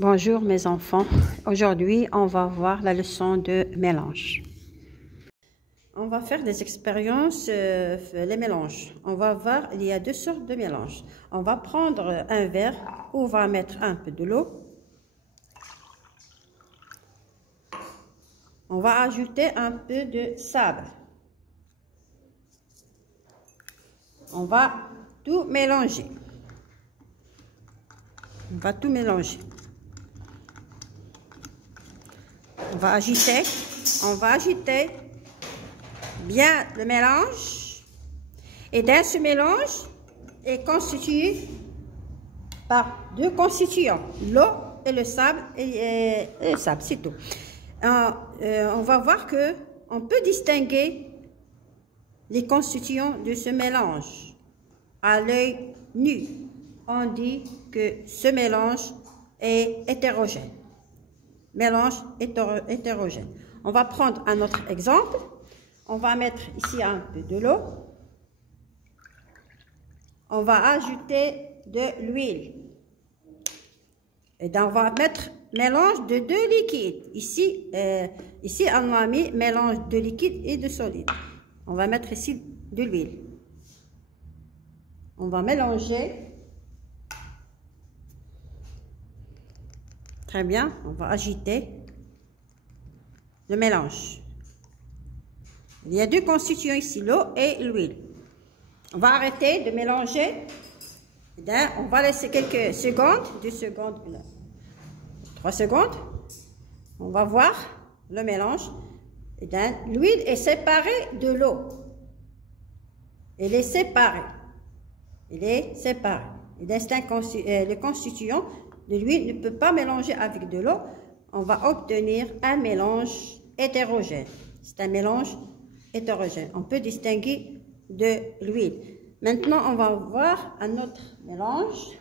Bonjour mes enfants, aujourd'hui on va voir la leçon de mélange. On va faire des expériences, les mélanges. On va voir, il y a deux sortes de mélanges. On va prendre un verre où on va mettre un peu de l'eau. On va ajouter un peu de sable. On va tout mélanger. On va tout mélanger. On va agiter bien le mélange. Et dans ce mélange est constitué par deux constituants, l'eau et le sable, et le sable, c'est tout. On va voir que on peut distinguer les constituants de ce mélange à l'œil nu. On dit que ce mélange est hétérogène. Mélange hétérogène. On va prendre un autre exemple. On va mettre ici un peu de l'eau. On va ajouter de l'huile. Et donc, on va mettre mélange de deux liquides. Ici, on a mis mélange de liquide et de solide. On va mettre ici de l'huile. On va mélanger. Très bien, on va agiter le mélange. Il y a deux constituants ici, l'eau et l'huile. On va arrêter de mélanger. On va laisser quelques secondes, 2 secondes, 3 secondes. On va voir le mélange. L'huile est séparée de l'eau. Elle est séparée. Elle est séparée. Le constituant de l'huile ne peut pas mélanger avec de l'eau. On va obtenir un mélange hétérogène. C'est un mélange hétérogène. On peut distinguer de l'huile. Maintenant, on va voir un autre mélange.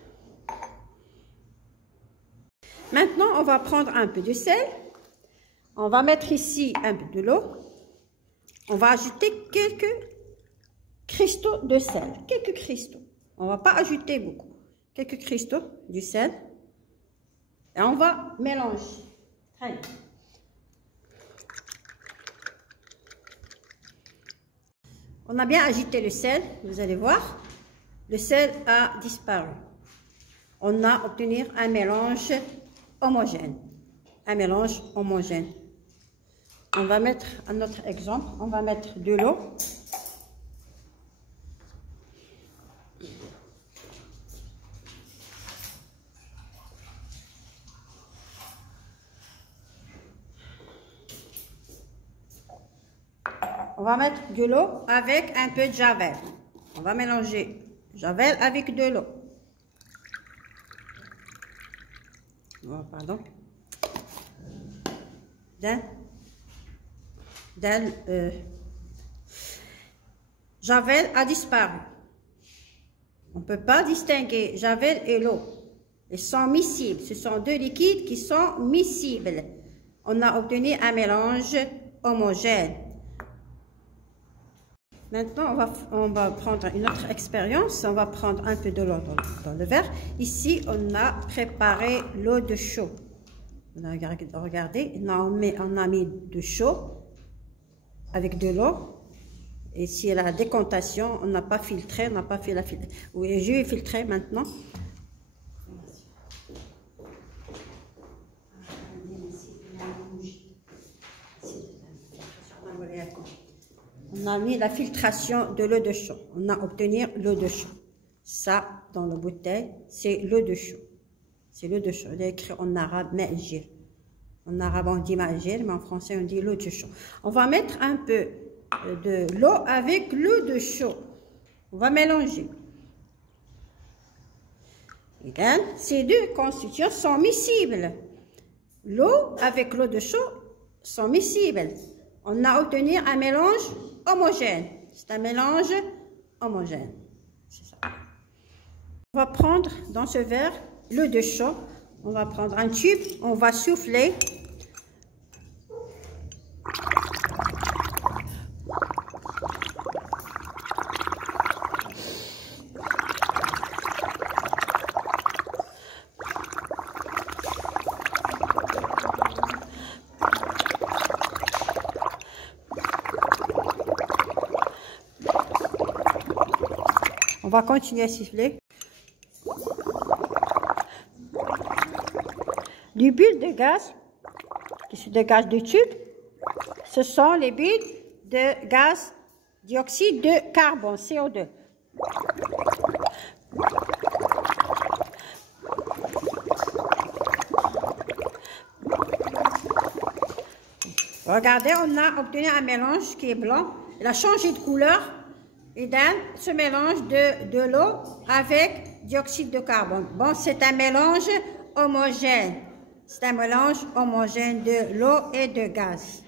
Maintenant, on va prendre un peu de sel. On va mettre ici un peu de l'eau. On va ajouter quelques cristaux de sel. Quelques cristaux. On ne va pas ajouter beaucoup. Quelques cristaux du sel. Et on va mélanger. Très bien. On a bien agité le sel, vous allez voir. Le sel a disparu. On a obtenu un mélange homogène. Un mélange homogène. On va mettre un autre exemple. On va mettre de l'eau. On va mettre de l'eau avec un peu de javel. On va mélanger javel avec de l'eau. Oh, pardon. Javel a disparu. On ne peut pas distinguer javel et l'eau. Ils sont miscibles. Ce sont deux liquides qui sont miscibles. On a obtenu un mélange homogène. Maintenant, on va prendre une autre expérience. On va prendre un peu de l'eau dans le verre. Ici, on a préparé l'eau de chaud. Regardez, on a mis de chaud avec de l'eau. Et si la décantation, on n'a pas filtré, on n'a pas fait la filtre. Oui, je vais filtrer maintenant. On a mis la filtration de l'eau de chaud. On a obtenu l'eau de chaud. Ça, dans la bouteille, c'est l'eau de chaud. C'est l'eau de chaud. Il est écrit en arabe, ma'jir. En arabe, on dit ma'jir, mais en français, on dit l'eau de chaud. On va mettre un peu de l'eau avec l'eau de chaud. On va mélanger. Et bien, ces deux constituants sont miscibles. L'eau avec l'eau de chaud sont miscibles. On a obtenu un mélange homogène. C'est un mélange homogène. C'est ça. On va prendre dans ce verre l'eau de chaud. On va prendre un tube. On va souffler. va continuer à siffler. Les bulles de gaz, qui sont des gaz de tube, ce sont les bulles de gaz dioxyde de carbone, CO2. Regardez, on a obtenu un mélange qui est blanc. Il a changé de couleur. Et donne ce mélange de l'eau avec dioxyde de carbone. Bon, c'est un mélange homogène. C'est un mélange homogène de l'eau et de gaz.